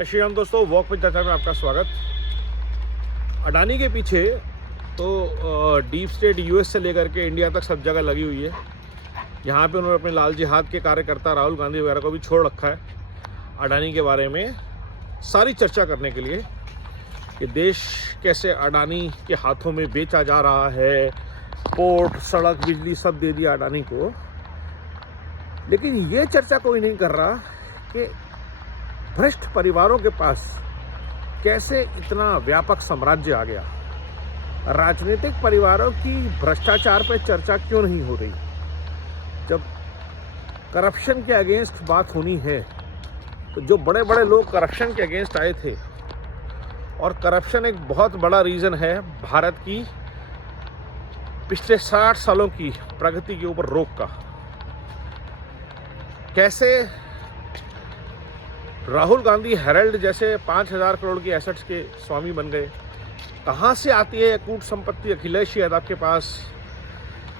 श्रीराम दोस्तों, walk with चर्चा में आपका स्वागत। अडानी के पीछे तो डीप स्टेट यूएस से लेकर के इंडिया तक सब जगह लगी हुई है। यहाँ पे उन्होंने अपने लाल जिहाद के कार्यकर्ता राहुल गांधी वगैरह को भी छोड़ रखा है अडानी के बारे में सारी चर्चा करने के लिए कि देश कैसे अडानी के हाथों में बेचा जा रहा है। पोर्ट, सड़क, बिजली सब दे दिया अडानी को। लेकिन ये चर्चा कोई नहीं कर रहा कि भ्रष्ट परिवारों के पास कैसे इतना व्यापक साम्राज्य आ गया। राजनीतिक परिवारों की भ्रष्टाचार पर चर्चा क्यों नहीं हो रही? जब करप्शन के अगेंस्ट बात होनी है तो जो बड़े बड़े लोग करप्शन के अगेंस्ट आए थे, और करप्शन एक बहुत बड़ा रीज़न है भारत की पिछले 60 सालों की प्रगति के ऊपर रोक का। कैसे राहुल गांधी हेरल्ड जैसे 5,000 करोड़ की एसेट्स के स्वामी बन गए? कहाँ से आती है कूट संपत्ति अखिलेश यादव के पास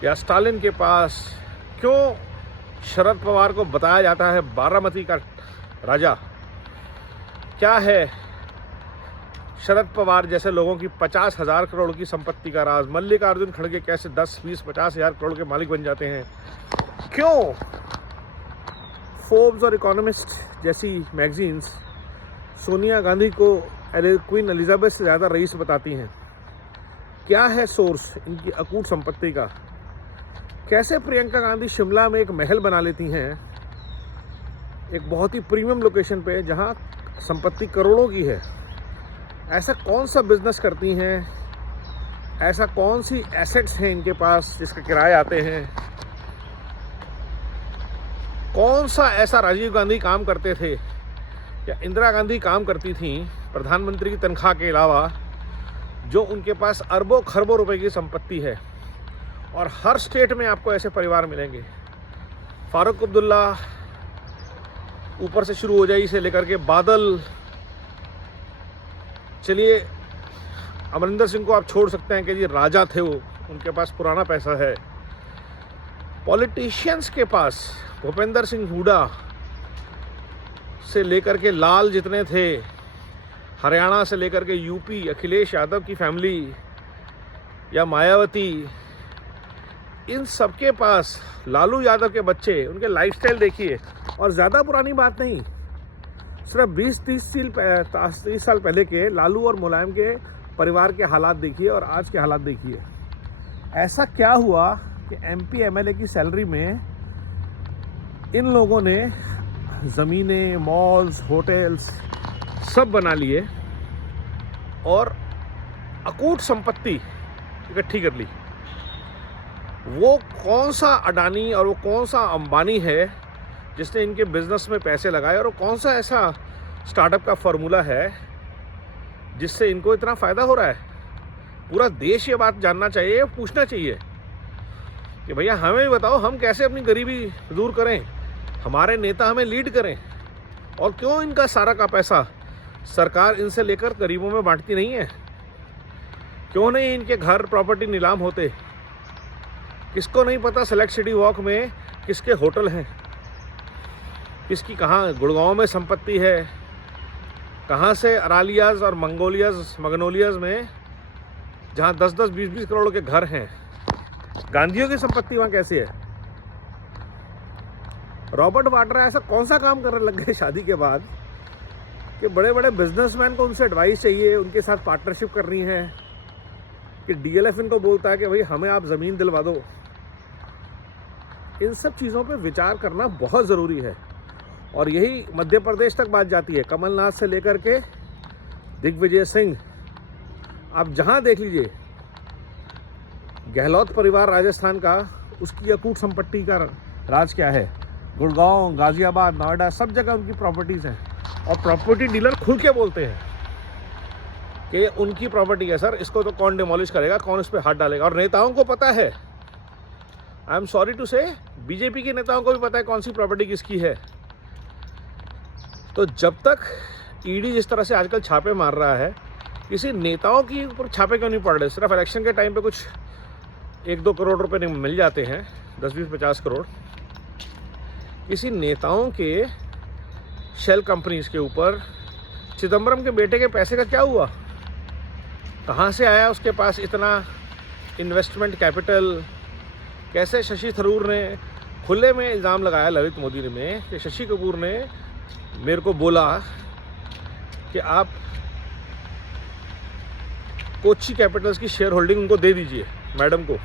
या स्टालिन के पास? क्यों शरद पवार को बताया जाता है बारामती का राजा? क्या है शरद पवार जैसे लोगों की 50,000 करोड़ की संपत्ति का राज? मल्लिकार्जुन खड़गे कैसे 10, 20, 50,000 करोड़ के मालिक बन जाते हैं? क्यों फोर्ब्स और इकोनॉमिस्ट जैसी मैगजीन्स सोनिया गांधी को क्वीन एलिजाबेथ से ज़्यादा रईस बताती हैं? क्या है सोर्स इनकी अकूट संपत्ति का? कैसे प्रियंका गांधी शिमला में एक महल बना लेती हैं, एक बहुत ही प्रीमियम लोकेशन पे जहां संपत्ति करोड़ों की है? ऐसा कौन सा बिजनेस करती हैं? ऐसा कौन सी एसेट्स हैं इनके पास जिसके किराए आते हैं? कौन सा ऐसा राजीव गांधी काम करते थे या इंदिरा गांधी काम करती थी प्रधानमंत्री की तनख्वाह के अलावा, जो उनके पास अरबों खरबों रुपए की संपत्ति है? और हर स्टेट में आपको ऐसे परिवार मिलेंगे। फारूक अब्दुल्ला ऊपर से शुरू हो जाए से लेकर के बादल, चलिए अमरिंदर सिंह को आप छोड़ सकते हैं कि जी राजा थे वो, उनके पास पुराना पैसा है। पॉलिटिशियंस के पास भूपेंद्र सिंह हुड्डा से लेकर के लाल जितने थे, हरियाणा से लेकर के यूपी, अखिलेश यादव की फैमिली या मायावती, इन सबके पास लालू यादव के बच्चे, उनके लाइफस्टाइल देखिए। और ज़्यादा पुरानी बात नहीं, सिर्फ 20-30 साल पहले के लालू और मुलायम के परिवार के हालात देखिए और आज के हालात देखिए। ऐसा क्या हुआ कि एमपी एमएलए की सैलरी में इन लोगों ने ज़मीनें, मॉल्स, होटल्स सब बना लिए और अकूट संपत्ति इकट्ठी कर ली? वो कौन सा अडानी और वो कौन सा अंबानी है जिसने इनके बिजनेस में पैसे लगाए, और वो कौन सा ऐसा स्टार्टअप का फॉर्मूला है जिससे इनको इतना फ़ायदा हो रहा है? पूरा देश ये बात जानना चाहिए, पूछना चाहिए कि भैया हमें भी बताओ, हम कैसे अपनी गरीबी दूर करें, हमारे नेता हमें लीड करें। और क्यों इनका सारा का पैसा सरकार इनसे लेकर गरीबों में बांटती नहीं है? क्यों नहीं इनके घर प्रॉपर्टी नीलाम होते? किसको नहीं पता सेलेक्ट सिटी वॉक में किसके होटल हैं, किसकी कहाँ गुड़गांव में संपत्ति है, कहाँ से अरालियाज और मगनोलियाज में जहाँ 10-10, 20-20 करोड़ के घर हैं, गांधियों की संपत्ति वहाँ कैसी है? रॉबर्ट वाड्रा ऐसा कौन सा काम करने लग गए शादी के बाद कि बड़े बड़े बिजनेसमैन को उनसे एडवाइस चाहिए, उनके साथ पार्टनरशिप करनी है, कि डीएलएफ इनको बोलता है कि भाई हमें आप ज़मीन दिलवा दो। इन सब चीज़ों पे विचार करना बहुत ज़रूरी है। और यही मध्य प्रदेश तक बात जाती है, कमलनाथ से लेकर के दिग्विजय सिंह, आप जहाँ देख लीजिए। गहलोत परिवार राजस्थान का, उसकी अकूट संपत्ति का राज क्या है? गुड़गांव, गाजियाबाद, नोएडा, सब जगह उनकी प्रॉपर्टीज़ हैं। और प्रॉपर्टी डीलर खुल के बोलते हैं कि उनकी प्रॉपर्टी है सर, इसको तो कौन डिमोलिश करेगा, कौन इस पर हाथ डालेगा? और नेताओं को पता है, आई एम सॉरी टू से, बीजेपी के नेताओं को भी पता है कौन सी प्रॉपर्टी किसकी है। तो जब तक ईडी जिस तरह से आजकल छापे मार रहा है, किसी नेताओं की ऊपर छापे क्यों नहीं पड़ रहे? सिर्फ इलेक्शन के टाइम पे कुछ 1-2 करोड़ रुपए मिल जाते हैं, 10, 20, 50 करोड़। किसी नेताओं के शेल कंपनीज के ऊपर चिदम्बरम के बेटे के पैसे का क्या हुआ? कहाँ से आया उसके पास इतना इन्वेस्टमेंट कैपिटल? कैसे शशि थरूर ने खुले में इल्ज़ाम लगाया ललित मोदी में कि शशि कपूर ने मेरे को बोला कि आप कोची कैपिटल्स की शेयर होल्डिंग उनको दे दीजिए मैडम को।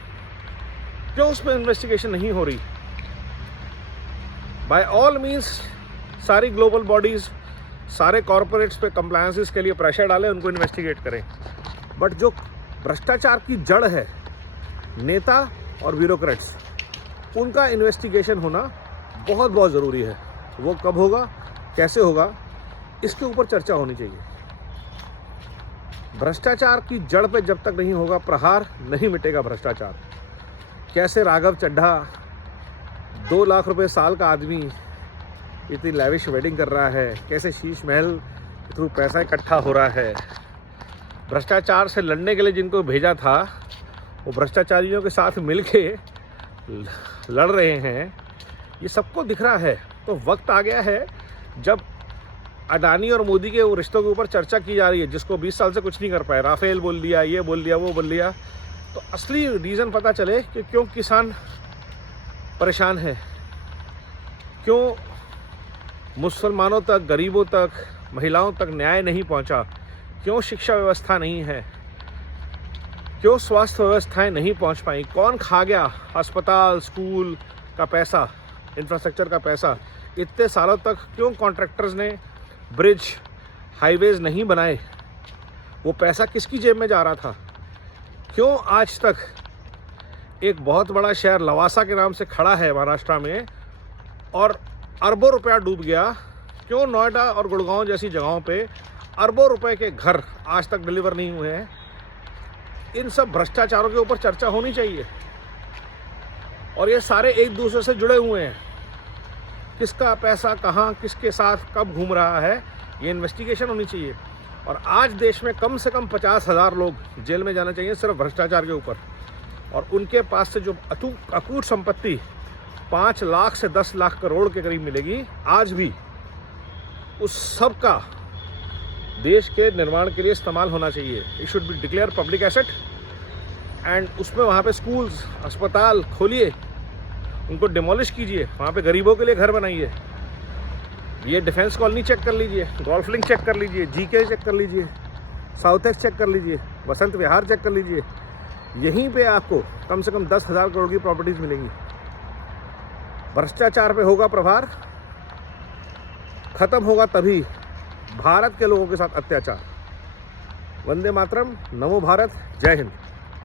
क्यों उस पर इन्वेस्टिगेशन नहीं हो रही? बाय ऑल मीन्स सारी ग्लोबल बॉडीज़, सारे कॉरपोरेट्स पे कंप्लायंसेस के लिए प्रेशर डालें, उनको इन्वेस्टिगेट करें। बट जो भ्रष्टाचार की जड़ है, नेता और ब्यूरोक्रेट्स, उनका इन्वेस्टिगेशन होना बहुत बहुत ज़रूरी है। वो कब होगा, कैसे होगा, इसके ऊपर चर्चा होनी चाहिए। भ्रष्टाचार की जड़ पे जब तक नहीं होगा प्रहार, नहीं मिटेगा भ्रष्टाचार। कैसे राघव चड्ढा 2 लाख रुपए साल का आदमी इतनी लैविश वेडिंग कर रहा है, कैसे शीश महल थ्रू पैसा इकट्ठा हो रहा है। भ्रष्टाचार से लड़ने के लिए जिनको भेजा था वो भ्रष्टाचारियों के साथ मिलके लड़ रहे हैं, ये सबको दिख रहा है। तो वक्त आ गया है जब अडानी और मोदी के वो रिश्तों के ऊपर चर्चा की जा रही है, जिसको 20 साल से कुछ नहीं कर पाए, राफेल बोल दिया, ये बोल दिया, वो बोल दिया, तो असली रीज़न पता चले कि क्यों किसान परेशान है, क्यों मुसलमानों तक, गरीबों तक, महिलाओं तक न्याय नहीं पहुंचा, क्यों शिक्षा व्यवस्था नहीं है, क्यों स्वास्थ्य व्यवस्थाएं नहीं पहुंच पाई, कौन खा गया अस्पताल, स्कूल का पैसा, इंफ्रास्ट्रक्चर का पैसा इतने सालों तक, क्यों कॉन्ट्रैक्टर्स ने ब्रिज, हाईवेज नहीं बनाए, वो पैसा किसकी जेब में जा रहा था, क्यों आज तक एक बहुत बड़ा शहर लवासा के नाम से खड़ा है महाराष्ट्र में और अरबों रुपया डूब गया, क्यों नोएडा और गुड़गांव जैसी जगहों पे अरबों रुपए के घर आज तक डिलीवर नहीं हुए हैं। इन सब भ्रष्टाचारों के ऊपर चर्चा होनी चाहिए और ये सारे एक दूसरे से जुड़े हुए हैं। किसका पैसा कहाँ, किसके साथ, कब घूम रहा है, ये इन्वेस्टिगेशन होनी चाहिए। और आज देश में कम से कम 50,000 लोग जेल में जाना चाहिए सिर्फ भ्रष्टाचार के ऊपर, और उनके पास से जो अकूट संपत्ति 5 लाख से 10 लाख करोड़ के करीब मिलेगी आज भी, उस सब का देश के निर्माण के लिए इस्तेमाल होना चाहिए। It should be declare public asset and उसमें वहाँ पे स्कूल्स, अस्पताल खोलिए, उनको डिमोलिश कीजिए, वहाँ पे गरीबों के लिए घर बनाइए। ये डिफेंस कॉलोनी चेक कर लीजिए, गोल्फ लिंक चेक कर लीजिए, जीके चेक कर लीजिए, साउथ एक्स चेक कर लीजिए, वसंत विहार चेक कर लीजिए। यहीं पे आपको कम से कम 10,000 करोड़ की प्रॉपर्टीज़ मिलेंगी। भ्रष्टाचार पे होगा प्रहार, खत्म होगा तभी भारत के लोगों के साथ अत्याचार। वंदे मातरम, नमो भारत, जय हिंद।